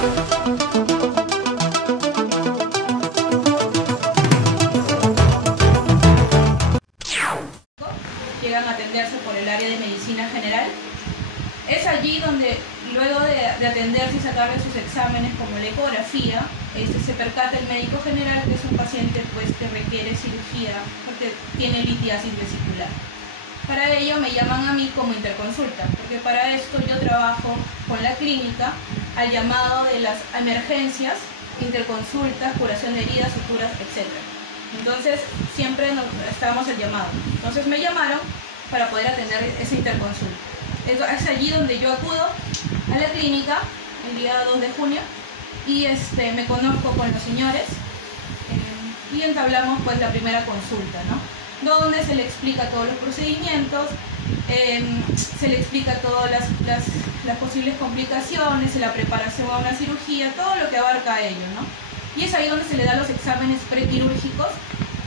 Llegan a atenderse por el área de medicina general. Es allí donde, luego de atenderse y sacarle sus exámenes como la ecografía, se percata el médico general que es un paciente pues, que requiere cirugía porque tiene litiasis vesicular. Para ello me llaman a mí como interconsulta, porque para esto yo trabajo con la clínica al llamado de las emergencias, interconsultas, curación de heridas, suturas, etc. Entonces siempre estábamos el llamado. Entonces me llamaron para poder atender esa interconsulta. Es allí donde yo acudo a la clínica el día 2 de junio y me conozco con los señores y entablamos pues la primera consulta, ¿no? Donde se le explica todos los procedimientos, se le explica todas las posibles complicaciones, la preparación a una cirugía, todo lo que abarca a ello, ¿no? Y es ahí donde se le dan los exámenes prequirúrgicos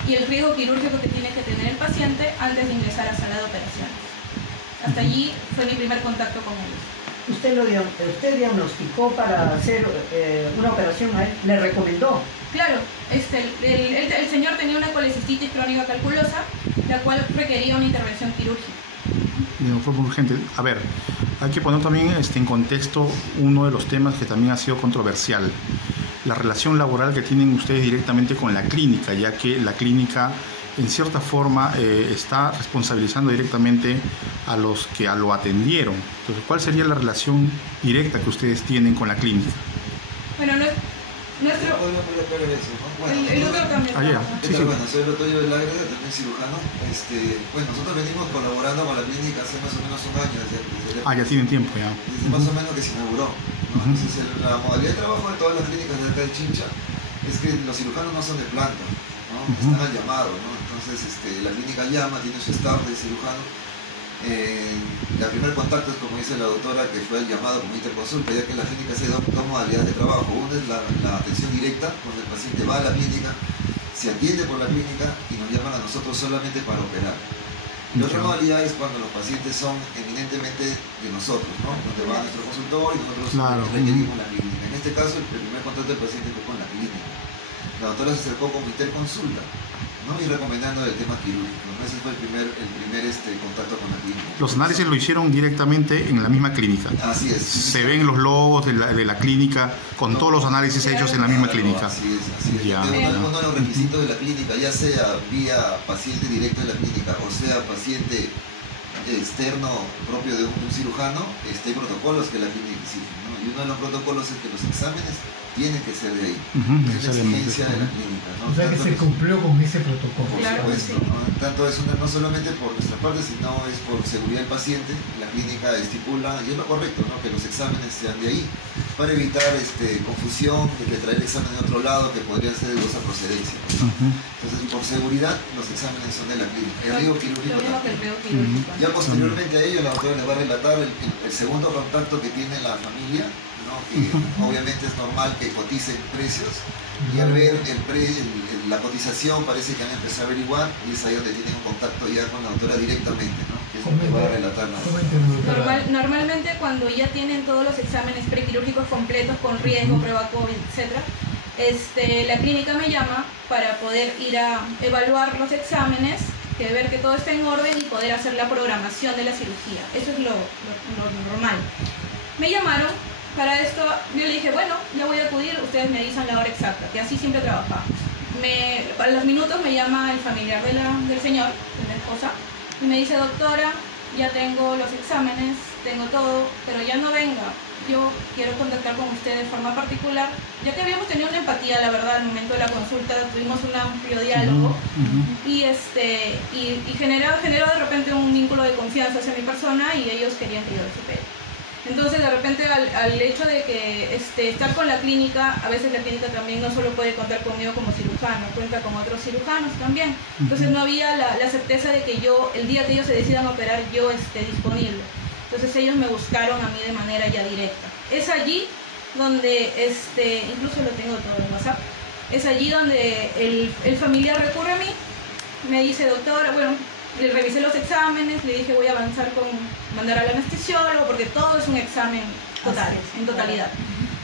y el riesgo quirúrgico que tiene que tener el paciente antes de ingresar a sala de operaciones. Hasta allí fue mi primer contacto con ellos. Usted diagnosticó para hacer una operación a él, ¿le recomendó? Claro, el señor tenía una colecistitis crónica calculosa, la cual requería una intervención quirúrgica. Fue muy urgente. A ver, hay que poner también en contexto uno de los temas que también ha sido controversial. La relación laboral que tienen ustedes directamente con la clínica, ya que la clínica en cierta forma está responsabilizando directamente a los que lo atendieron. Entonces, ¿cuál sería la relación directa que ustedes tienen con la clínica? Bueno, nuestro... el otro también. Bueno, soy el doctor Velarde, también cirujano. Bueno, nosotros venimos colaborando con la clínica hace más o menos un año. Ya tienen tiempo ya. Desde más o menos que se inauguró, ¿no? Entonces, la modalidad de trabajo de todas las clínicas de acá de Chincha es que los cirujanos no son de planta, ¿no? Están al llamado, ¿no? Entonces la clínica llama, tiene su staff de cirujano. El primer contacto es, como dice la doctora, que fue el llamado como interconsulta, ya que en la clínica hay dos modalidades de trabajo. Una es la atención directa, donde el paciente va a la clínica, se atiende por la clínica y nos llaman a nosotros solamente para operar. La otra modalidad es cuando los pacientes son eminentemente de nosotros, ¿no? Donde va a nuestro consultorio y nosotros requerimos la clínica. En este caso, el primer contacto del paciente fue con la clínica. La doctora se acercó como interconsulta, ¿no? Y recomendando el tema quirúrgico, ¿no? Ese fue el primer contacto con la clínica. Los análisis lo hicieron directamente en la misma clínica. Así es. Se ven los logos de la clínica con todos los análisis hechos en la misma clínica. Así es, así es. Uno de los requisitos de la clínica, ya sea vía paciente directo de la clínica o sea paciente externo propio de un cirujano, hay protocolos que la clínica exige, ¿no? Y uno de los protocolos es que los exámenes tienen que ser de ahí. Es la exigencia de la clínica, ¿no? O sea que se cumplió con ese protocolo. Por supuesto, ¿no? Tanto es no solamente por nuestra parte, sino es por seguridad del paciente. La clínica estipula, y es lo correcto, ¿no? Que los exámenes sean de ahí, para evitar confusión, de traer el examen de otro lado que podría ser de dudosa procedencia, ¿no? Entonces, por seguridad, los exámenes son de la clínica. El riesgo quirúrgico también. Ya posteriormente a ello, la doctora les va a relatar el segundo contacto que tiene la familia, ¿no? Que obviamente es normal que coticen precios, y al ver la cotización parece que han empezado a averiguar, y es ahí donde tienen un contacto ya con la doctora directamente, ¿no? Que es lo que va a relatar la doctora. Normalmente cuando ya tienen todos los exámenes prequirúrgicos completos con riesgo, prueba COVID, etc., la clínica me llama para poder ir a evaluar los exámenes, que ver que todo está en orden y poder hacer la programación de la cirugía. Eso es lo normal. Me llamaron para esto, yo le dije, bueno, ya voy a acudir, ustedes me dicen la hora exacta, que así siempre trabajamos. A los minutos me llama el familiar del señor, de la esposa, y me dice, doctora, ya tengo los exámenes, tengo todo, pero ya no venga. Yo quiero contactar con usted de forma particular, ya que habíamos tenido una empatía, la verdad, al momento de la consulta, tuvimos un amplio diálogo y generó de repente un vínculo de confianza hacia mi persona, y ellos querían que yo los opere. Entonces, de repente, al hecho de que estar con la clínica, a veces la clínica también no solo puede contar conmigo como cirujano, cuenta con otros cirujanos también. Entonces no había la certeza de que yo, el día que ellos se decidan operar, yo esté disponible. Entonces ellos me buscaron a mí de manera ya directa. Es allí donde, incluso lo tengo todo en WhatsApp, es allí donde el familiar recurre a mí, me dice, doctora, bueno, le revisé los exámenes, le dije voy a avanzar con mandar al anestesiólogo, porque todo es un examen total, en totalidad.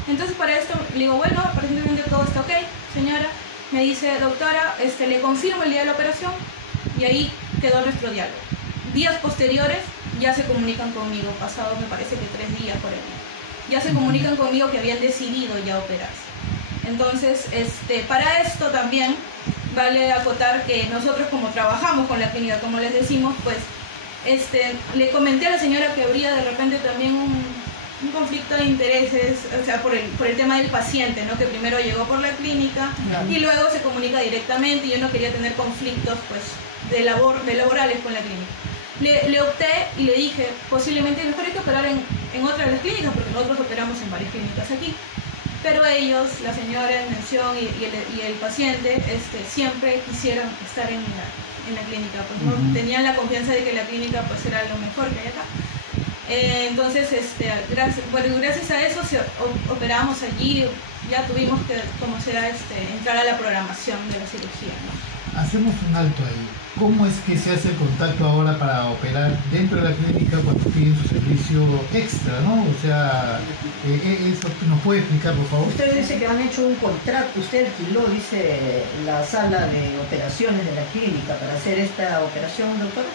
Entonces para esto le digo, bueno, aparentemente todo está ok, señora. Me dice, doctora, le confirmo el día de la operación, y ahí quedó nuestro diálogo. Días posteriores ya se comunican conmigo, pasado me parece que 3 días por ahí. Ya se comunican conmigo que habían decidido ya operarse. Entonces, para esto también vale acotar que nosotros, como trabajamos con la clínica, como les decimos, pues le comenté a la señora que habría de repente también un conflicto de intereses, o sea, por el tema del paciente, ¿no? Que primero llegó por la clínica y luego se comunica directamente, y yo no quería tener conflictos pues de laborales con la clínica. Le opté y le dije, posiblemente mejor hay que operar en otra de las clínicas, porque nosotros operamos en varias clínicas aquí. Pero ellos, la señora en mención y el paciente, siempre quisieron estar en la clínica, pues no tenían la confianza de que la clínica pues era lo mejor que hay acá. Entonces, gracias a eso operamos allí, ya tuvimos que, como sea, entrar a la programación de la cirugía, ¿no? Hacemos un alto ahí. ¿Cómo es que se hace el contacto ahora para operar dentro de la clínica cuando piden su servicio extra, ¿no? O sea, ¿eso nos puede explicar, por favor? Usted dice que han hecho un contrato, usted alquiló, dice, la sala de operaciones de la clínica para hacer esta operación, doctora.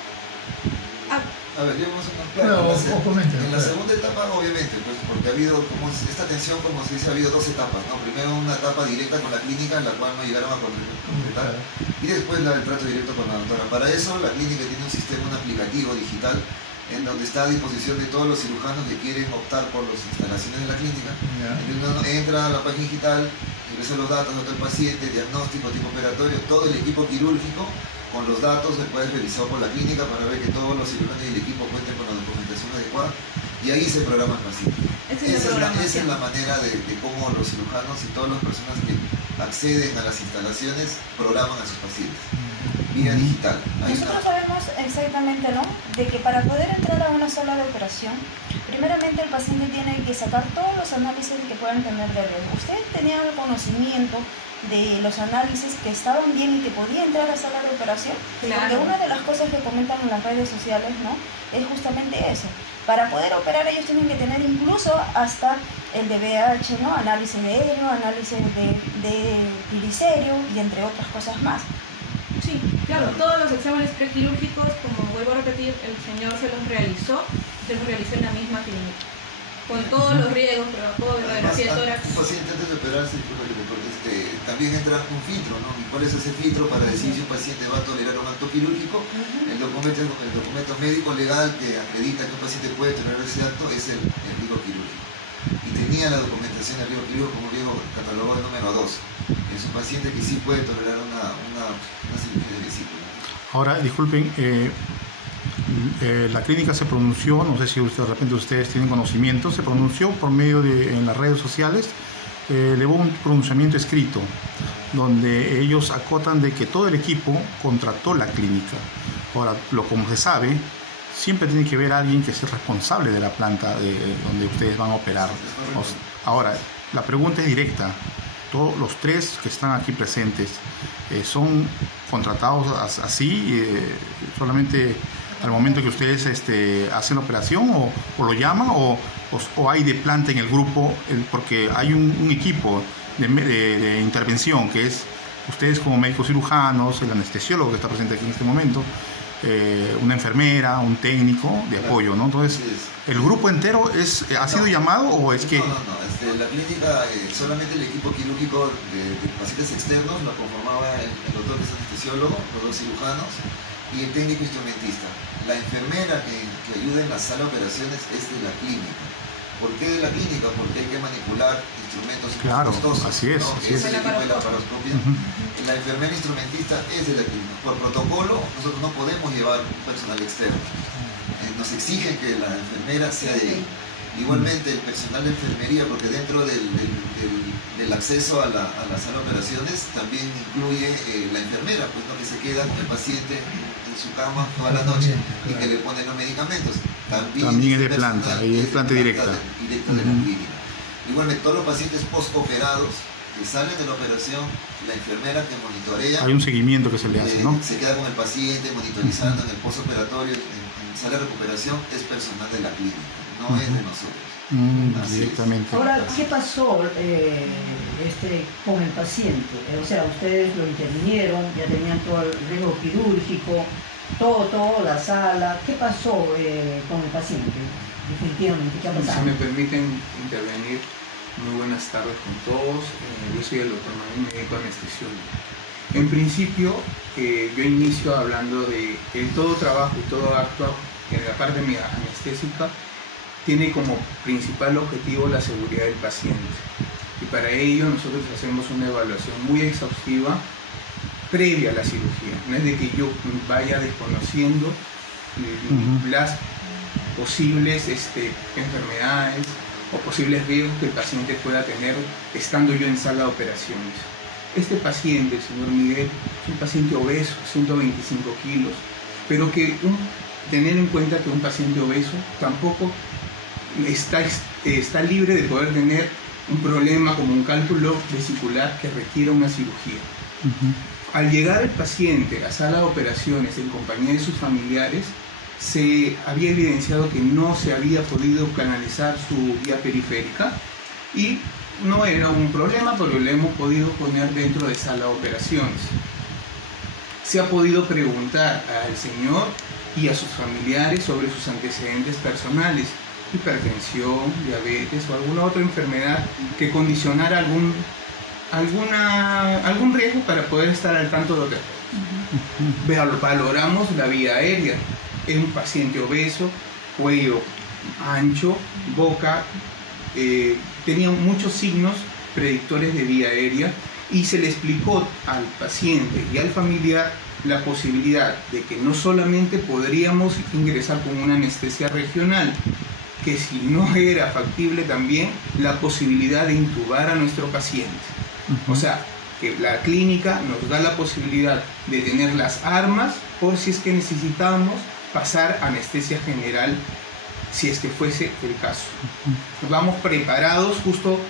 A ver, yo más o menos claro. En la segunda etapa, obviamente, pues, porque ha habido, esta atención, como se dice, ha habido 2 etapas, ¿no? Primero una etapa directa con la clínica, en la cual no llegaron a completar, y después el trato directo con la doctora. Para eso, la clínica tiene un sistema, un aplicativo digital, en donde está a disposición de todos los cirujanos que quieren optar por las instalaciones de la clínica. Uno entra a la página digital, ingresa los datos del paciente, diagnóstico, tipo operatorio, todo el equipo quirúrgico, con los datos después revisado por la clínica para ver que todos los cirujanos y el equipo cuenten con la documentación adecuada, y ahí se programa el paciente. Esa es la manera de cómo los cirujanos y todas las personas que acceden a las instalaciones programan a sus pacientes. Vía digital. Nosotros sabemos exactamente, ¿no?, de que para poder entrar a una sala de operación, primeramente el paciente tiene que sacar todos los análisis que puedan tener de riesgo. ¿Ustedes tenían el conocimiento de los análisis que estaban bien y que podía entrar a sala de operación? Claro. Porque una de las cosas que comentan en las redes sociales, ¿no?, es justamente eso. Para poder operar ellos tienen que tener incluso hasta el DBH, ¿no?, análisis de helio, análisis de triglicéridos y entre otras cosas más. Sí, claro, todos los exámenes prequirúrgicos, como vuelvo a repetir, el señor se los realizó en la misma clínica, con todos los riesgos, radiografía de tórax. Un paciente antes de operarse, también entra un filtro, ¿no? ¿Y cuál es ese filtro para decir si un paciente va a tolerar un acto quirúrgico? El documento médico legal que acredita que un paciente puede tolerar ese acto es el riesgo quirúrgico. Y tenía la documentación del riesgo quirúrgico como riesgo catalogado de número 2. Es un paciente que sí puede tolerar una cirugía de vesícula. Ahora, disculpen, la clínica se pronunció, no sé si de repente ustedes tienen conocimiento, se pronunció por medio en las redes sociales, le hubo un pronunciamiento escrito donde ellos acotan de que todo el equipo contrató la clínica. Ahora, como se sabe, siempre tiene que haber alguien que sea responsable de la planta donde ustedes van a operar. Ahora, la pregunta es directa. Todos los 3 que están aquí presentes son contratados así, solamente al momento que ustedes hacen la operación, o lo llaman, o hay de planta en el grupo, porque hay un equipo de intervención que es ustedes como médicos cirujanos, el anestesiólogo que está presente aquí en este momento, una enfermera, un técnico de apoyo, ¿no? Entonces, ¿el grupo entero ha sido llamado o es que...? No. La clínica, solamente el equipo quirúrgico de pacientes externos lo conformaba el doctor que es anestesiólogo, los 2 cirujanos y el técnico instrumentista. La enfermera que ayuda en la sala de operaciones es de la clínica. ¿Por qué de la clínica? Porque hay que manipular instrumentos costosos. Así es. ¿no? Así es. El equipo de laparoscopia. La enfermera instrumentista es de la clínica. Por protocolo, nosotros no podemos llevar personal externo. Nos exigen que la enfermera sea de ahí. Igualmente el personal de enfermería, porque dentro del acceso a la sala de operaciones también incluye la enfermera, pues, ¿no?, que se queda con el paciente en su cama toda la noche y que le pone los medicamentos. También es de planta, es planta directa. Directa de la clínica. Igualmente todos los pacientes postoperados que salen de la operación, la enfermera que monitorea. Hay un seguimiento que se le hace, ¿no? Se queda con el paciente monitorizando en el postoperatorio, en sala de recuperación, es personal de la clínica. No es de nosotros. Directamente. Ahora, ¿qué pasó con el paciente? O sea, ustedes lo intervinieron, ya tenían todo el riesgo quirúrgico, todo, la sala. ¿Qué pasó con el paciente? Definitivamente, ¿qué ha pasado? Si me permiten intervenir, muy buenas tardes con todos. Yo soy el doctor Manuel, médico anestesiólogo. En principio, yo inicio hablando de que todo trabajo y todo acto en la parte anestésica tiene como principal objetivo la seguridad del paciente. Y para ello nosotros hacemos una evaluación muy exhaustiva previa a la cirugía. No es de que yo vaya desconociendo las posibles enfermedades o posibles riesgos que el paciente pueda tener estando yo en sala de operaciones. Este paciente, el señor Miguel, es un paciente obeso, 125 kilos, pero que tener en cuenta que un paciente obeso tampoco está libre de poder tener un problema como un cálculo vesicular que requiera una cirugía. Al llegar el paciente a sala de operaciones en compañía de sus familiares, se había evidenciado que no se había podido canalizar su vía periférica y no era un problema porque lo hemos podido poner dentro de sala de operaciones. Se ha podido preguntar al señor y a sus familiares sobre sus antecedentes personales, hipertensión, diabetes o alguna otra enfermedad que condicionara algún riesgo para poder estar al tanto de lo que valoramos la vía aérea. Es un paciente obeso, cuello ancho, boca, tenía muchos signos predictores de vía aérea y se le explicó al paciente y al familiar la posibilidad de que no solamente podríamos ingresar con una anestesia regional, que si no era factible también la posibilidad de intubar a nuestro paciente. O sea, que la clínica nos da la posibilidad de tener las armas por si es que necesitamos pasar anestesia general, si es que fuese el caso. Vamos preparados justo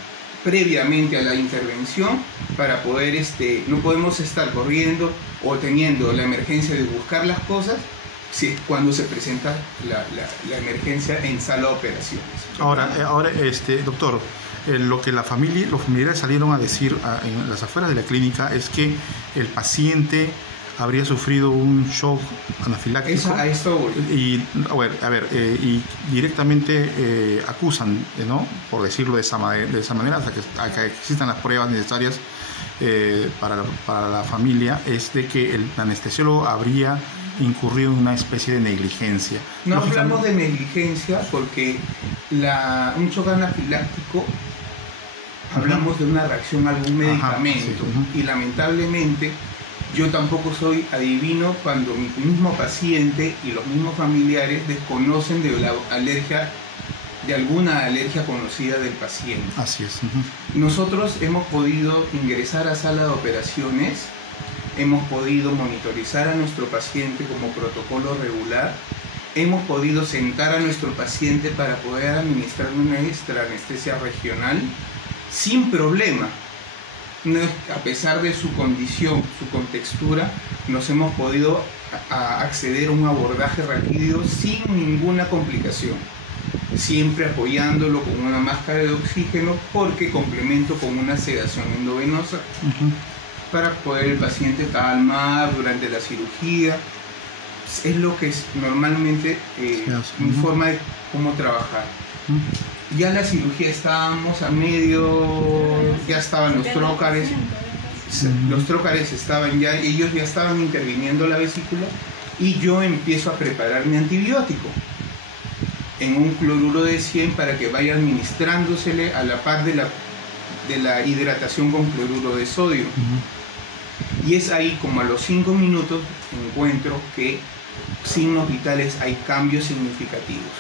previamente a la intervención para poder, no podemos estar corriendo o teniendo la emergencia de buscar las cosas cuando se presenta la emergencia en sala de operaciones. Ahora doctor, lo que los familiares salieron a decir en las afueras de la clínica es que el paciente habría sufrido un shock anafiláctico. A esto voy. Y directamente acusan, ¿no?, por decirlo de esa manera, hasta que existan las pruebas necesarias para la familia, es de que el anestesiólogo habría incurrido en una especie de negligencia. No hablamos de negligencia porque un shock anafiláctico hablamos de una reacción a algún medicamento. Y lamentablemente yo tampoco soy adivino cuando mi mismo paciente y los mismos familiares desconocen de alguna alergia conocida del paciente. Así es. Nosotros hemos podido ingresar a sala de operaciones, hemos podido monitorizar a nuestro paciente como protocolo regular, hemos podido sentar a nuestro paciente para poder administrar nuestra anestesia regional sin problema. A pesar de su condición, su contextura, nos hemos podido acceder a un abordaje rápido sin ninguna complicación, siempre apoyándolo con una máscara de oxígeno porque complemento con una sedación endovenosa para poder el paciente calmar durante la cirugía. Es lo que es normalmente mi forma de cómo trabajar. Ya la cirugía estábamos a medio, ya estaban los trócares estaban ya, ellos ya estaban interviniendo la vesícula y yo empiezo a preparar mi antibiótico en un cloruro de 100 para que vaya administrándosele a la par de la hidratación con cloruro de sodio. Y es ahí como a los 5 minutos encuentro que signos vitales hay cambios significativos,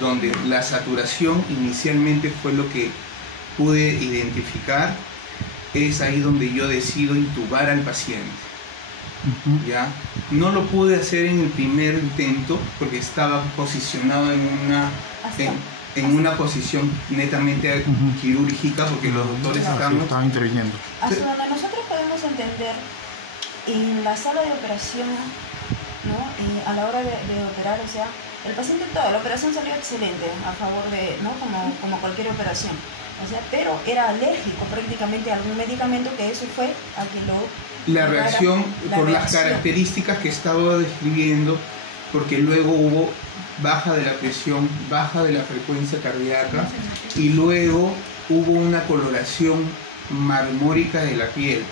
donde la saturación inicialmente fue lo que pude identificar. Es ahí donde yo decido intubar al paciente. ¿Ya? No lo pude hacer en el primer intento porque estaba posicionado en una posición netamente quirúrgica, porque los doctores estaban interviniendo. Hasta donde nosotros podemos entender, en la sala de operación, ¿no?, a la hora de operar, o sea, El paciente, toda la operación salió excelente, a favor de, ¿no? Como cualquier operación. O sea, pero era alérgico prácticamente a algún medicamento, que eso fue a que lo... La reacción, por las características que estaba describiendo, porque luego hubo baja de la presión, baja de la frecuencia cardíaca, y luego hubo una coloración marmórica de la piel,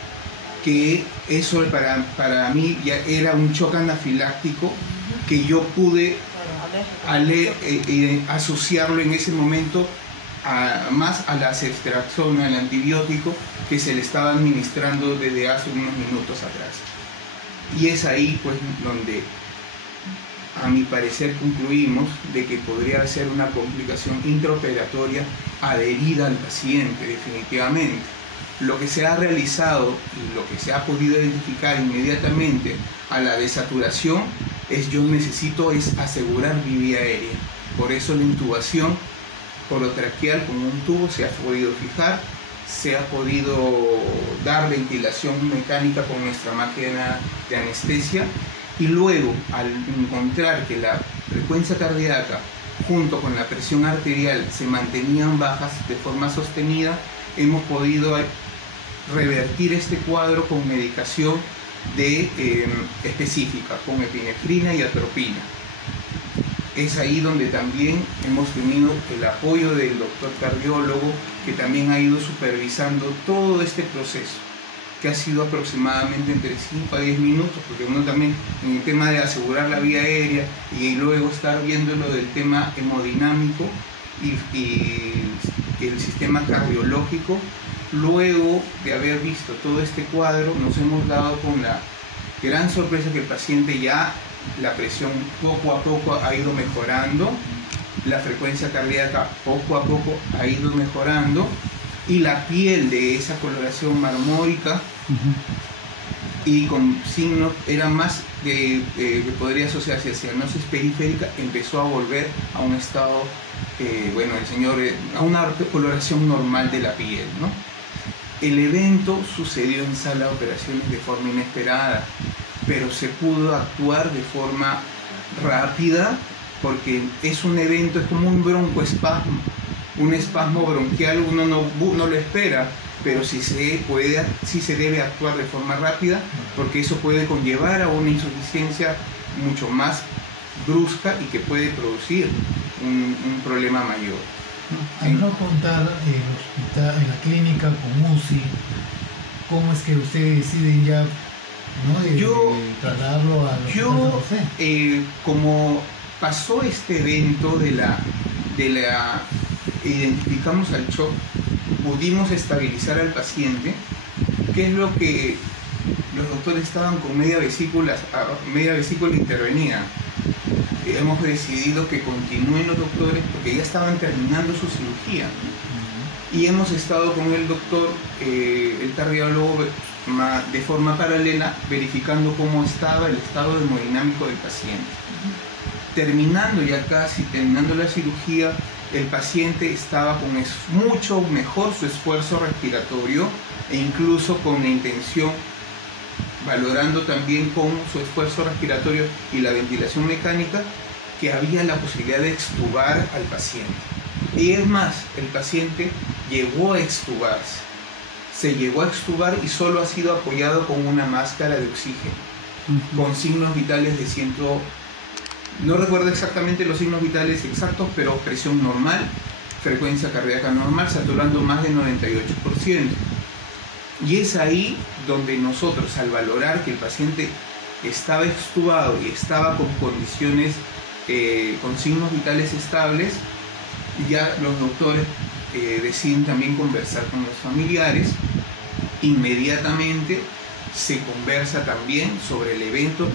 que eso para mí ya era un shock anafiláctico que yo pude asociarlo en ese momento más a la ceftriaxona, el antibiótico que se le estaba administrando desde hace unos minutos atrás. Y es ahí pues donde a mi parecer concluimos de que podría ser una complicación intraoperatoria adherida al paciente definitivamente. Lo que se ha realizado y lo que se ha podido identificar inmediatamente a la desaturación yo necesito asegurar mi vía aérea. Por eso la intubación orotraqueal con un tubo se ha podido fijar, se ha podido dar ventilación mecánica con nuestra máquina de anestesia, y luego al encontrar que la frecuencia cardíaca junto con la presión arterial se mantenían bajas de forma sostenida, hemos podido revertir este cuadro con medicación específica, con epinefrina y atropina. Es ahí donde también hemos tenido el apoyo del doctor cardiólogo, que también ha ido supervisando todo este proceso, que ha sido aproximadamente entre 5 a 10 minutos, porque uno también en el tema de asegurar la vía aérea y luego estar viendo lo del tema hemodinámico y el sistema cardiológico. Luego de haber visto todo este cuadro, nos hemos dado con la gran sorpresa que el paciente ya, la presión poco a poco ha ido mejorando, la frecuencia cardíaca poco a poco ha ido mejorando, y la piel de esa coloración marmórica y con signos, era más que podría asociarse a cianosis periférica, empezó a volver a un estado, a una coloración normal de la piel, ¿no? El evento sucedió en sala de operaciones de forma inesperada, pero se pudo actuar de forma rápida, porque es un evento, es como un broncoespasmo, un espasmo bronquial, uno no lo espera, pero sí se debe actuar de forma rápida, porque eso puede conllevar a una insuficiencia mucho más brusca y que puede producir un problema mayor. Al no contar en la clínica con UCI, ¿cómo es que ustedes deciden ya, ¿no? trasladarlo a los como pasó este evento identificamos al shock, pudimos estabilizar al paciente, que es lo que los doctores estaban con media vesícula intervenida. Hemos decidido que continúen los doctores porque ya estaban terminando su cirugía, y hemos estado con el doctor, el cardiólogo, de forma paralela, verificando cómo estaba el estado hemodinámico del paciente. Terminando la cirugía, el paciente estaba con mucho mejor su esfuerzo respiratorio, e incluso con la intención, valorando también con su esfuerzo respiratorio y la ventilación mecánica, que había la posibilidad de extubar al paciente. Y es más, el paciente llegó a extubarse. Se llegó a extubar y solo ha sido apoyado con una máscara de oxígeno, con signos vitales de no recuerdo exactamente los signos vitales exactos, pero presión normal, frecuencia cardíaca normal, saturando más del 98%. Y es ahí donde nosotros, al valorar que el paciente estaba extubado y estaba con condiciones, con signos vitales estables, ya los doctores deciden también conversar con los familiares. Inmediatamente se conversa también sobre el evento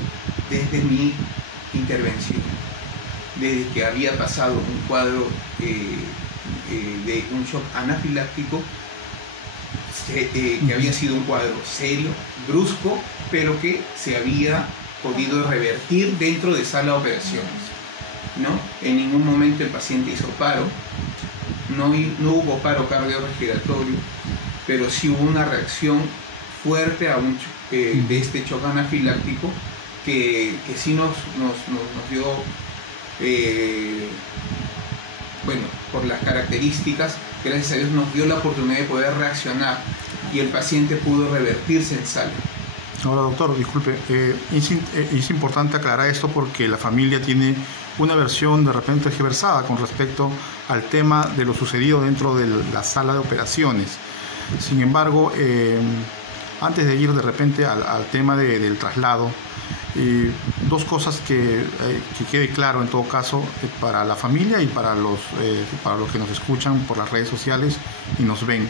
desde mi intervención, desde que había pasado un cuadro de un shock anafiláctico, que había sido un cuadro serio, brusco, pero que se había podido revertir dentro de sala de operaciones, ¿no? En ningún momento el paciente hizo paro, no hubo paro cardiorrespiratorio, pero sí hubo una reacción fuerte de este shock anafiláctico que sí nos dio bueno, por las características, gracias a Dios nos dio la oportunidad de poder reaccionar y el paciente pudo revertirse en sala. Ahora, doctor, disculpe, es importante aclarar esto porque la familia tiene una versión de repente tergiversada con respecto al tema de lo sucedido dentro de la sala de operaciones. Sin embargo, antes de ir de repente al tema del traslado, dos cosas que quede claro en todo caso para la familia y para los que nos escuchan por las redes sociales y nos ven.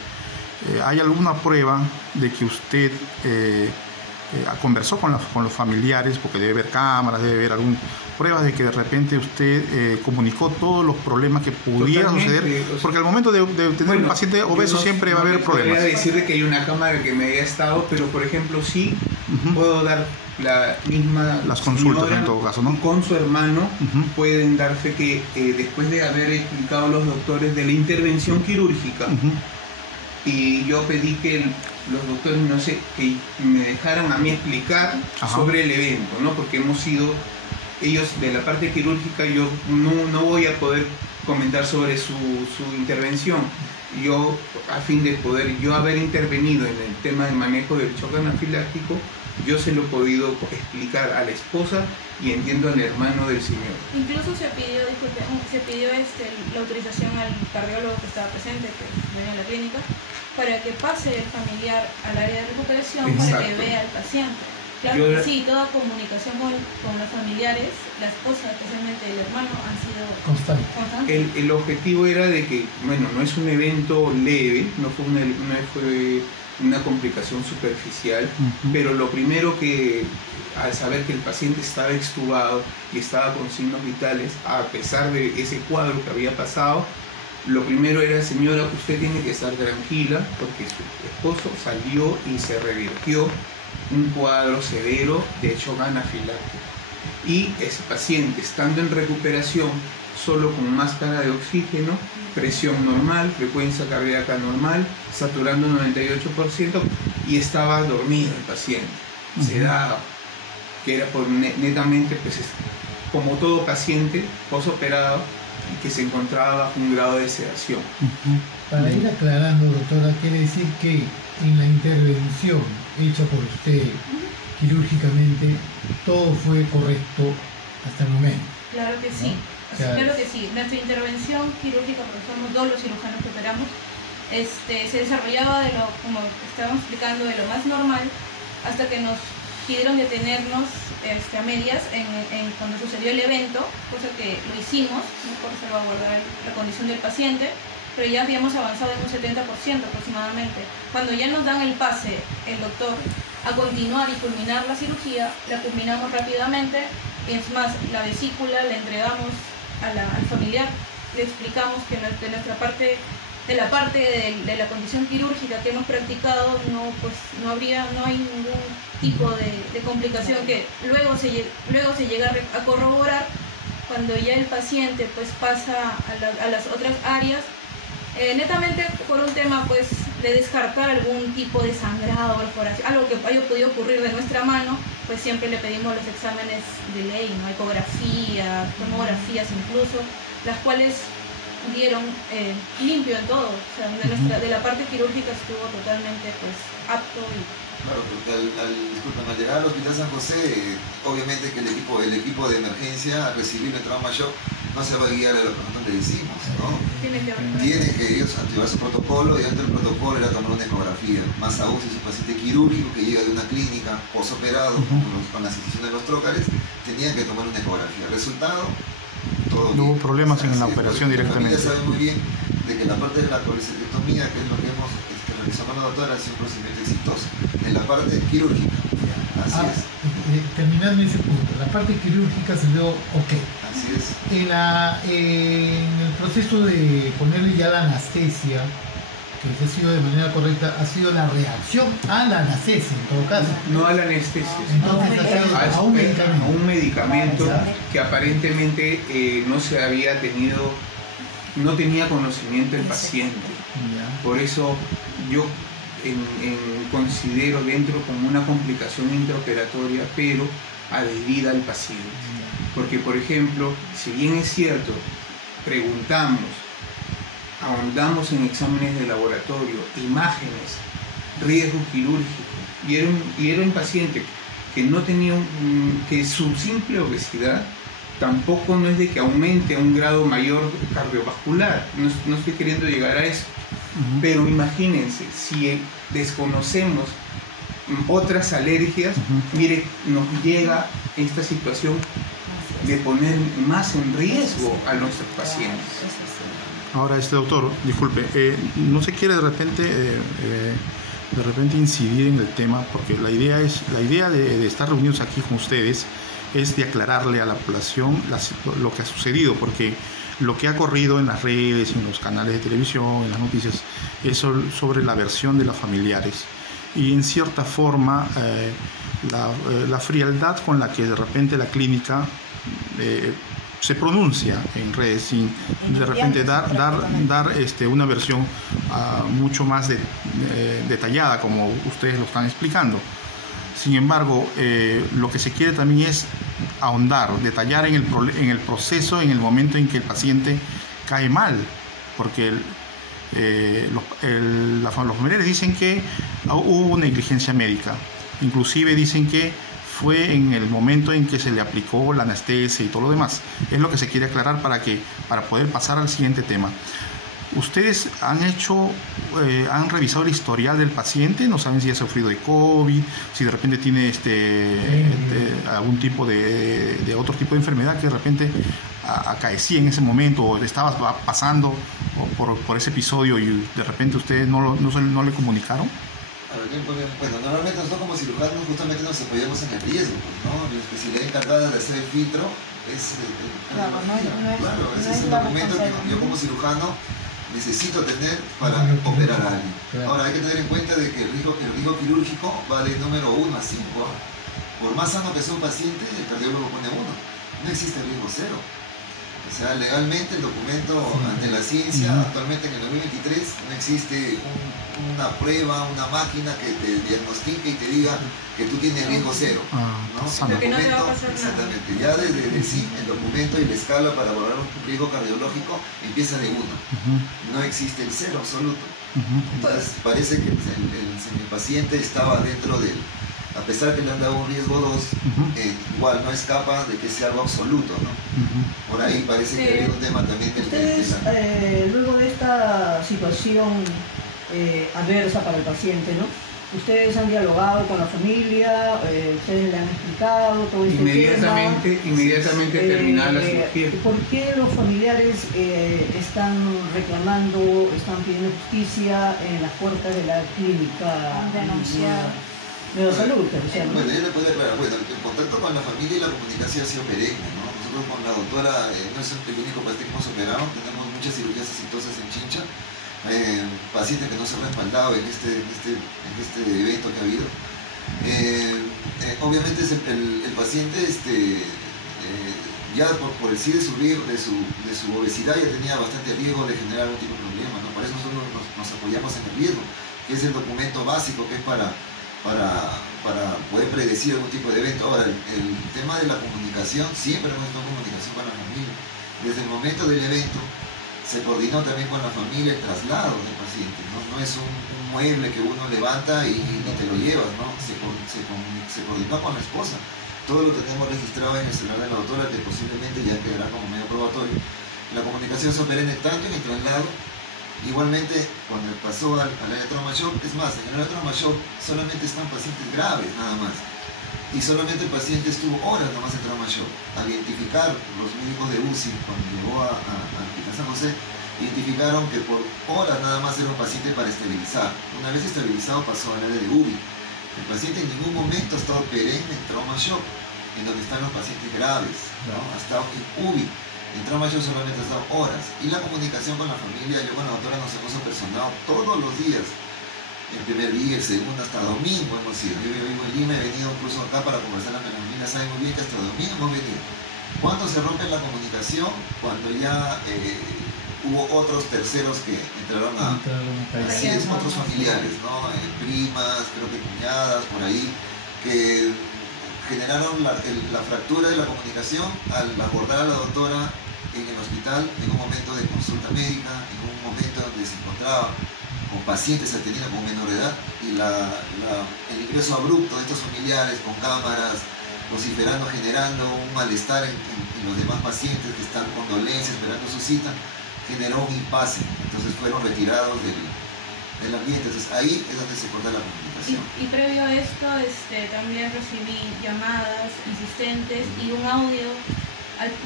¿Hay alguna prueba de que usted conversó con los familiares, porque debe haber cámaras, debe haber pruebas de que de repente usted comunicó todos los problemas que pudieran suceder? Porque al momento de tener un paciente obeso siempre va a haber problemas. Podría decir de que hay una cámara que me haya estado, pero por ejemplo sí puedo dar la misma las consultas en todo caso, ¿no? Con su hermano pueden dar fe que después de haber explicado a los doctores de la intervención quirúrgica, y yo pedí que los doctores, no sé, que me dejaran a mí explicar sobre el evento, ¿no? Porque hemos sido, ellos de la parte quirúrgica, yo no voy a poder comentar sobre su intervención. Yo, a fin de poder yo haber intervenido en el tema del manejo del shock anafiláctico, yo se lo he podido explicar a la esposa y entiendo al hermano del señor. Incluso se pidió, la autorización al cardiólogo que estaba presente, que venía a la clínica, para que pase el familiar al área de recuperación. Exacto. Para que vea al paciente. Claro que sí, toda comunicación con los familiares, la esposa, especialmente el hermano, han sido constantes. El objetivo era de que, bueno, no es un evento leve, no fue una complicación superficial, pero lo primero que, al saber que el paciente estaba extubado y estaba con signos vitales, a pesar de ese cuadro que había pasado, lo primero era: señora, usted tiene que estar tranquila porque su esposo salió y se revirtió un cuadro severo de shock anafiláctico. Y ese paciente, estando en recuperación, solo con máscara de oxígeno, presión normal, frecuencia cardíaca normal, saturando 98%, y estaba dormido el paciente, sedado, que era por netamente, pues, como todo paciente posoperado y que se encontraba bajo un grado de sedación. Para ir aclarando, doctora, quiere decir que en la intervención hecha por usted quirúrgicamente todo fue correcto hasta el momento. Claro que sí. ¿No? Claro que sí. Nuestra intervención quirúrgica, porque somos dos los cirujanos que operamos, se desarrollaba como estábamos explicando, de lo más normal, hasta que nos pidieron detenernos a medias cuando sucedió el evento, cosa que lo hicimos, ¿no? Por salvaguardar la condición del paciente, pero ya habíamos avanzado en un 70% aproximadamente. Cuando ya nos dan el pase, el doctor, a continuar y culminar la cirugía, la culminamos rápidamente. Es más, la vesícula la entregamos al familiar, le explicamos que de nuestra parte, de la condición quirúrgica que hemos practicado, no hay ningún tipo de complicación que luego se llega a corroborar cuando ya el paciente pues pasa a las otras áreas, netamente por un tema pues de descartar algún tipo de sangrado o perforación, algo que haya podido ocurrir de nuestra mano, pues siempre le pedimos los exámenes de ley, ¿no? Ecografía, tomografías incluso, las cuales dieron limpio en todo, o sea, de la parte quirúrgica estuvo totalmente pues apto. Claro, porque al llegar al Hospital San José, obviamente que el equipo de emergencia, al recibir el trauma shock, no se va a guiar a lo que nosotros le decimos, ¿no? Tienen que ellos activar su protocolo, y dentro del protocolo era tomar una ecografía, más aún si es un paciente quirúrgico que llega de una clínica posoperado con la situación de los trócares, tenían que tomar una ecografía. Resultado, todo bien. No hubo problemas en la operación directamente. La familia sabe muy bien de que la parte de la colecistectomía, que es lo que hemos realizado con la doctora, ha sido un procedimiento exitoso en la parte quirúrgica. Así es. Terminando ese punto, la parte quirúrgica se dio ok. Así es. En el proceso de ponerle ya la anestesia, que ha sido de manera correcta, ha sido la reacción a la anestesia en todo caso. No a la anestesia. Entonces a un medicamento. A un medicamento que aparentemente no tenía conocimiento el paciente. Por eso yo considero dentro como una complicación intraoperatoria, pero adherida al paciente. Porque, por ejemplo, si bien es cierto, preguntamos, ahondamos en exámenes de laboratorio, imágenes, riesgo quirúrgico, y era un paciente que no tenía que su simple obesidad tampoco no es de que aumente a un grado mayor cardiovascular, no estoy queriendo llegar a eso, pero imagínense, si desconocemos otras alergias, mire, nos llega esta situación de poner más en riesgo a nuestros pacientes. Ahora, doctor, disculpe, no se quiere de repente incidir en el tema, porque la idea de estar reunidos aquí con ustedes es de aclararle a la población lo que ha sucedido, porque lo que ha corrido en las redes, en los canales de televisión, en las noticias, es sobre la versión de los familiares y en cierta forma la frialdad con la que de repente la clínica se pronuncia en redes sin de repente dar una versión mucho más detallada como ustedes lo están explicando. Sin embargo, lo que se quiere también es ahondar, detallar en el proceso, en el momento en que el paciente cae mal, porque los familiares dicen que hubo negligencia médica, inclusive dicen que fue en el momento en que se le aplicó la anestesia y todo lo demás. Es lo que se quiere aclarar para poder pasar al siguiente tema. ¿Ustedes han revisado el historial del paciente? ¿No saben si ha sufrido de COVID? Si de repente tiene algún tipo de otro tipo de enfermedad que de repente acaecía en ese momento o estaba pasando por ese episodio y de repente ustedes no le comunicaron? Bueno, normalmente nosotros como cirujanos justamente nos apoyamos en el riesgo, ¿no? La especialidad encargada de hacer el filtro es claro, ese es el documento que yo como cirujano necesito tener para operar a alguien. Claro. Ahora hay que tener en cuenta de que el riesgo quirúrgico va de número 1 a 5. Por más sano que sea un paciente, el cardiólogo pone 1. No existe riesgo 0. O sea, legalmente el documento ante la ciencia, actualmente en el 2023, no existe una prueba, una máquina que te diagnostique y te diga que tú tienes riesgo 0. ¿No? El documento, no te va a pasar exactamente, ya desde sí, el documento y la escala para valorar un riesgo cardiológico empieza de 1. No existe el 0 absoluto. Entonces parece que el paciente estaba dentro del... A pesar que le han dado un riesgo 2, igual no escapa de que sea algo absoluto, ¿no? Por ahí parece que hay un tema también del... Ustedes, luego de esta situación adversa para el paciente, ¿no? Ustedes han dialogado con la familia, ustedes le han explicado todo este Inmediatamente terminada la cirugía. ¿Por qué los familiares están reclamando, están pidiendo justicia en las puertas de la clínica? Denunciar. De la salud, o sea, Bueno, yo le puedo aclarar, bueno, el contacto con la familia y la comunicación ha sido perenne, ¿no? Nosotros con la doctora, no es el único paciente que hemos operado, tenemos muchas cirugías exitosas en Chincha, pacientes que no se han respaldado en este evento que ha habido. Obviamente el paciente ya por el sí de su obesidad ya tenía bastante riesgo de generar algún tipo de problema, ¿no? Por eso nosotros nos apoyamos en el riesgo, que es el documento básico que es para poder predecir algún tipo de evento. Ahora, el tema de la comunicación, siempre hemos estado en comunicación con la familia. Desde el momento del evento se coordinó también con la familia el traslado del paciente, ¿no? No es un mueble que uno levanta y te lo llevas, ¿no? Se coordinó con la esposa. Todo lo tenemos registrado en el celular de la doctora, que posiblemente ya quedará como medio probatorio. La comunicación se perenne tanto en el traslado. Igualmente, cuando pasó al área de trauma shock, es más, en el área de trauma shock solamente están pacientes graves nada más. Y solamente el paciente estuvo horas nada más en trauma shock. Al identificar los médicos de UCI, cuando llegó al Hospital San José, identificaron que por horas nada más era un paciente para estabilizar. Una vez estabilizado pasó al área de UBI. El paciente en ningún momento ha estado perenne en trauma shock, en donde están los pacientes graves, ¿no? Ha estado en UBI. En trauma shock solamente ha estado horas. Y la comunicación con la familia, yo con la doctora nos hemos personado todos los días. El primer día, el segundo, hasta domingo hemos ido. Yo vivo en Lima, he venido incluso acá para conversar con la familia, saben muy bien que hasta domingo hemos venido. ¿Cuándo se rompe la comunicación? Cuando ya hubo otros terceros que entraron así es, otros familiares, ¿no? Primas, creo que cuñadas, por ahí, que generaron la fractura de la comunicación al abordar a la doctora en el hospital en un momento de consulta médica, en un momento donde se encontraba con pacientes atendiendo con menor edad, y el ingreso abrupto de estos familiares con cámaras vociferando, generando un malestar en los demás pacientes que están con dolencia esperando su cita, generó un impasse. Entonces fueron retirados del ambiente. Entonces ahí es donde se corta la comunicación. Y previo a esto también recibí llamadas insistentes y un audio,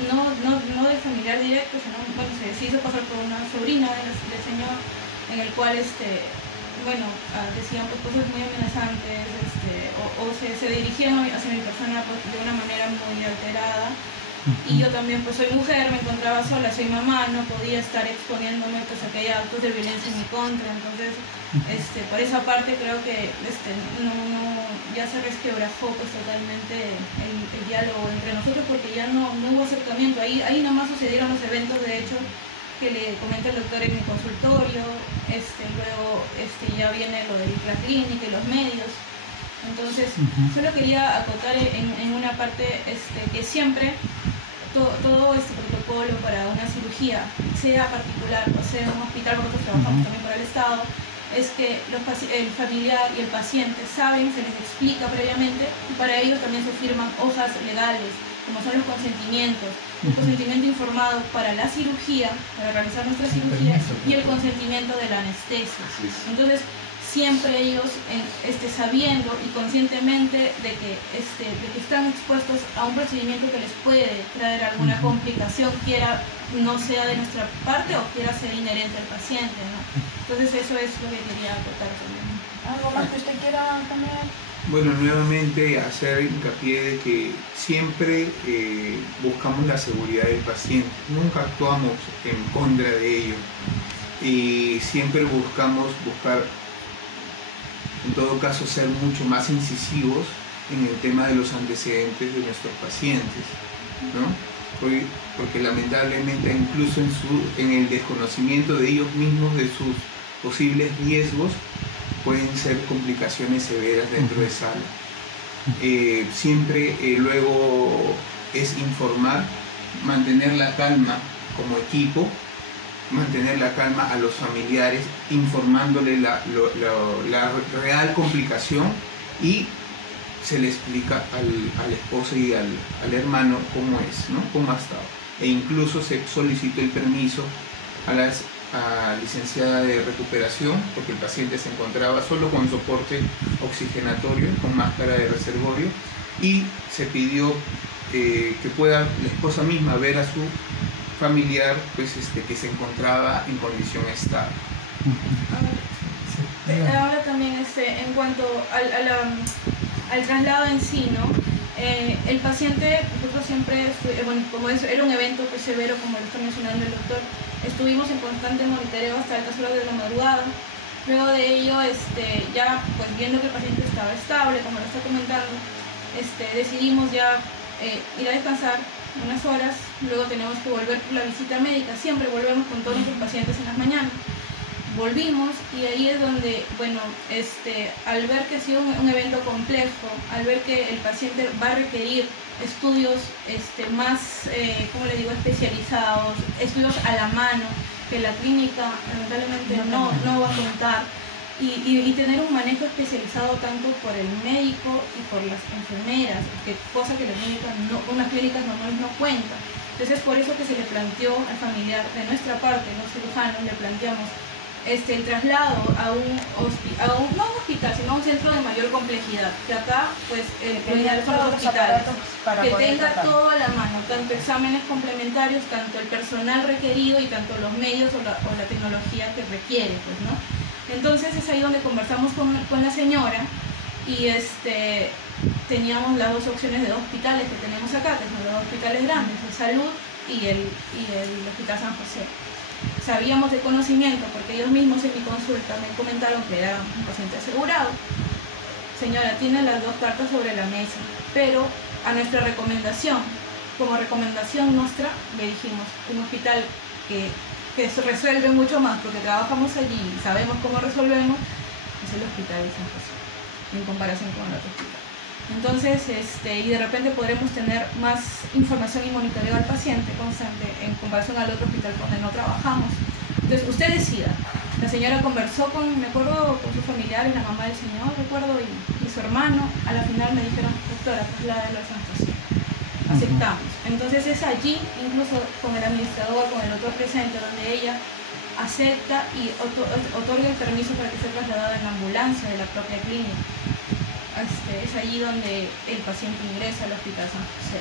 no del familiar directo, sino bueno, se hizo pasar por una sobrina del señor, en el cual decían pues, cosas muy amenazantes, o se dirigían hacia mi persona pues, de una manera muy alterada. Y yo también pues soy mujer, me encontraba sola, soy mamá, no podía estar exponiéndome pues a que haya actos de violencia en mi contra. Entonces por esa parte creo que ya se resquebrajó pues totalmente el diálogo entre nosotros, porque ya no hubo acercamiento. Ahí nomás sucedieron los eventos, de hecho, que le comenta el doctor en mi consultorio. Luego ya viene lo de la clínica y los medios. Entonces, solo quería acotar en una parte que siempre todo este protocolo para una cirugía, sea particular o sea en un hospital, porque nosotros trabajamos también para el Estado, es que el familiar y el paciente saben, se les explica previamente, y para ellos también se firman hojas legales, como son los consentimientos, un consentimiento informado para la cirugía, para realizar nuestra cirugía, y el consentimiento de la anestesia. Entonces, siempre ellos sabiendo y conscientemente de que están expuestos a un procedimiento que les puede traer alguna complicación, quiera no sea de nuestra parte o quiera ser inherente al paciente, ¿no? Entonces eso es lo que quería acotar también. ¿Algo más que usted quiera también? Bueno, nuevamente hacer hincapié de que siempre buscamos la seguridad del paciente, nunca actuamos en contra de ello, y siempre buscar, en todo caso, ser mucho más incisivos en el tema de los antecedentes de nuestros pacientes, ¿no? Porque lamentablemente incluso en el desconocimiento de ellos mismos de sus posibles riesgos pueden ser complicaciones severas dentro de sala. Siempre luego es informar, mantener la calma como equipo, mantener la calma a los familiares, informándole la real complicación, y se le explica al esposo y al hermano cómo es, ¿no? Cómo ha estado. E incluso se solicitó el permiso a la licenciada de recuperación, porque el paciente se encontraba solo con soporte oxigenatorio, con máscara de reservorio, y se pidió que pueda la esposa misma ver a su familiar pues que se encontraba en condición estable. Ahora también en cuanto al traslado en sí, ¿no? El paciente, nosotros siempre, como era un evento pues severo, como lo está mencionando el doctor, estuvimos en constante monitoreo hasta altas horas de la madrugada. Luego de ello, ya pues viendo que el paciente estaba estable, como lo está comentando, decidimos ya ir a descansar unas horas. Luego tenemos que volver por la visita médica, siempre volvemos con todos nuestros pacientes en las mañanas. Volvimos, y ahí es donde, bueno, al ver que ha sido un evento complejo, al ver que el paciente va a requerir estudios más, ¿cómo le digo?, especializados, estudios a la mano, que la clínica lamentablemente no va a contar, y tener un manejo especializado tanto por el médico y por las enfermeras, cosa que unas clínicas normales no cuentan. Entonces es por eso que se le planteó al familiar de nuestra parte, los cirujanos, le planteamos el traslado a no un hospital, sino a un centro de mayor complejidad, que acá pues lo ideal son los hospitales, que tenga todo a la mano, tanto exámenes complementarios, tanto el personal requerido y tanto los medios o la tecnología que requiere, pues, ¿no? Entonces es ahí donde conversamos con la señora, y teníamos las dos opciones de dos hospitales que tenemos acá, que son los dos hospitales grandes, el Salud y el Hospital San José. Sabíamos de conocimiento, porque ellos mismos en mi consulta me comentaron que era un paciente asegurado. Señora, tiene las dos cartas sobre la mesa, pero a nuestra recomendación, como recomendación nuestra, le dijimos, un hospital que se resuelve mucho más, porque trabajamos allí y sabemos cómo resolvemos, es el Hospital de San José, en comparación con el otro hospital. Entonces, y de repente podremos tener más información y monitoreo al paciente constante en comparación al otro hospital donde no trabajamos. Entonces, usted decida. La señora conversó me acuerdo, con sus familiares, la mamá del señor, recuerdo, y su hermano. A la final me dijeron, doctora, pues la de la San José. Aceptamos. Entonces es allí, incluso con el administrador, con el doctor presente, donde ella acepta y otorga el permiso para que sea trasladado en la ambulancia de la propia clínica. Es allí donde el paciente ingresa al Hospital San José.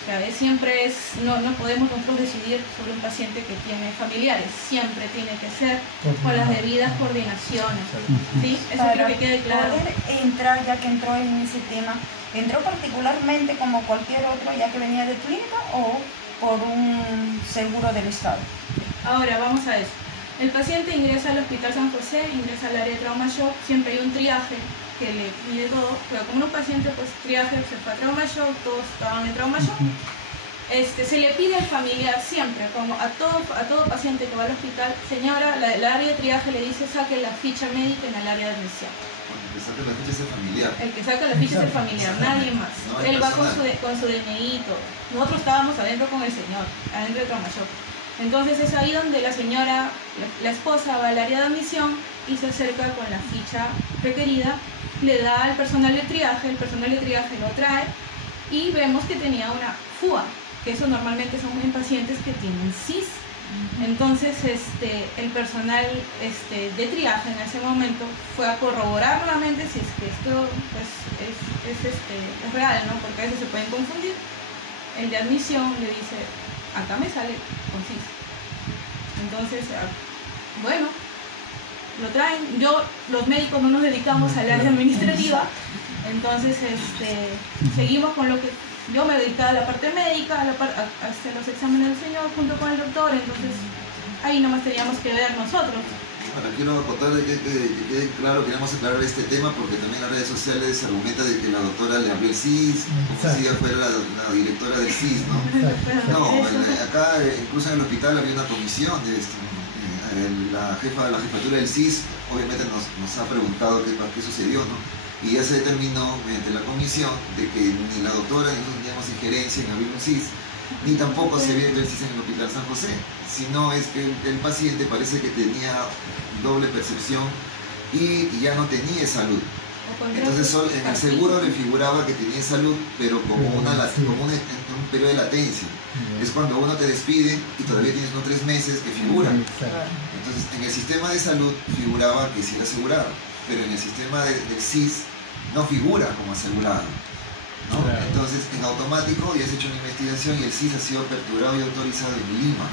O sea, no podemos nosotros decidir sobre un paciente que tiene familiares, siempre tiene que ser con las debidas coordinaciones. ¿Sí? Eso quiero que quede claro. Poder entrar, ya que entró en ese tema, ¿entró particularmente como cualquier otro ya que venía de clínica o por un seguro del Estado? Ahora vamos a eso. El paciente ingresa al Hospital San José, ingresa al área de trauma shock, siempre hay un triaje que le mide todo, pero como un paciente, pues triaje, se fue a trauma shock, todos estaban en trauma shock. Se le pide al familiar siempre, como a todo paciente que va al hospital, señora, el área de triaje le dice saque la ficha médica en el área de admisión. El que saca la ficha es el familiar. El que saca la ficha es el familiar, nadie más. No, él va con su DNI y todo. Nosotros estábamos adentro con el señor, adentro de trauma shock. Entonces es ahí donde la señora, la esposa, va al área de admisión y se acerca con la ficha requerida, le da al personal de triaje, el personal de triaje lo trae y vemos que tenía una FUA, que eso normalmente son en pacientes que tienen CIS. Entonces el personal de triaje en ese momento fue a corroborar nuevamente si es que esto es real, ¿no? Porque a veces se pueden confundir. El de admisión le dice, acá me sale con CIS. Entonces, bueno, lo traen. Los médicos no nos dedicamos al área administrativa, entonces seguimos con lo que yo me dedicaba a la parte médica, a hacer los exámenes del señor junto con el doctor, entonces ahí nomás teníamos que ver nosotros. Bueno, quiero acotar que quede claro, queremos aclarar este tema porque también en las redes sociales se argumenta de que la doctora le abrió el CIS, como si ella fuera la directora del CIS, ¿no? No, acá incluso en el hospital había una comisión de esto. La jefatura del CIS obviamente nos ha preguntado qué sucedió, ¿no? Y ya se determinó mediante la comisión de que ni la doctora ni nosotros teníamos injerencia en abrir un CIS, ni tampoco se había hecho el CIS en el Hospital San José, sino es que el paciente parece que tenía doble percepción y ya no tenía salud. Entonces en el seguro le figuraba que tenía salud, pero como un periodo de latencia. Es cuando uno te despide y todavía tienes unos 3 meses que figura. Entonces en el sistema de salud figuraba que sí era asegurado, pero en el sistema del CIS no figura como asegurado, ¿no? Entonces en automático ya se ha hecho una investigación y el CIS ha sido aperturado y autorizado en Lima.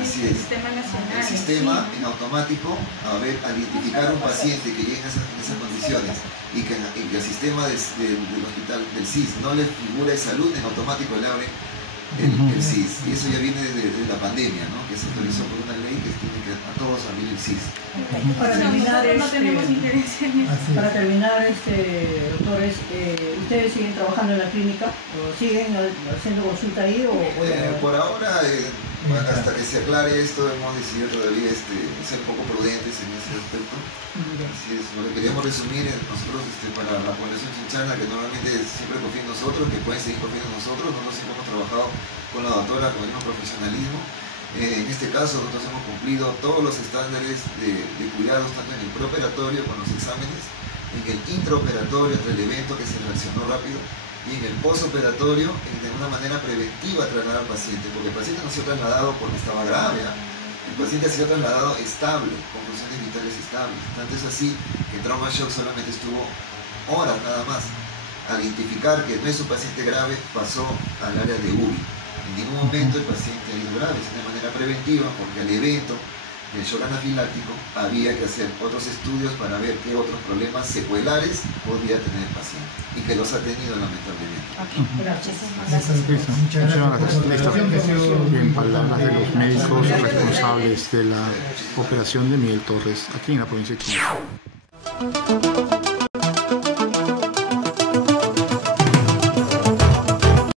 Así es. El sistema en automático, al identificar a un paciente que llega en esas condiciones y que el sistema del hospital del CIS no le figura de salud, en automático le abre el CIS. Y eso ya viene desde la pandemia, ¿no? Que se autorizó por una ley que tiene que a todos abrir el CIS. Para terminar, no tenemos interés en eso. Para terminar, doctores, ¿ustedes siguen trabajando en la clínica? ¿O siguen haciendo consulta ahí? Por ahora, hasta que se aclare esto, hemos decidido todavía ser un poco prudentes en ese aspecto. Así es, lo que queríamos resumir nosotros para la población chinchana, que normalmente siempre confía en nosotros, que pueden seguir confiando en nosotros. Nosotros siempre hemos trabajado con la doctora con el mismo profesionalismo. En este caso nosotros hemos cumplido todos los estándares de cuidados, tanto en el preoperatorio con los exámenes, en el intraoperatorio entre el evento que se reaccionó rápido, y en el postoperatorio de una manera preventiva trasladar al paciente, porque el paciente no se ha trasladado porque estaba grave, el paciente se ha trasladado estable, con funciones vitales estables. Tanto es así que trauma shock solamente estuvo horas nada más. Al identificar que no es un paciente grave, pasó al área de UBI. En ningún momento el paciente ha ido grave, es de manera preventiva, porque al evento del shock anafiláctico había que hacer otros estudios para ver qué otros problemas secuelares podía tener el paciente, y que los ha tenido lamentablemente. Gracias. Muchas gracias. En palabras de los médicos responsables de la operación de Miguel Torres aquí en la provincia de Chile.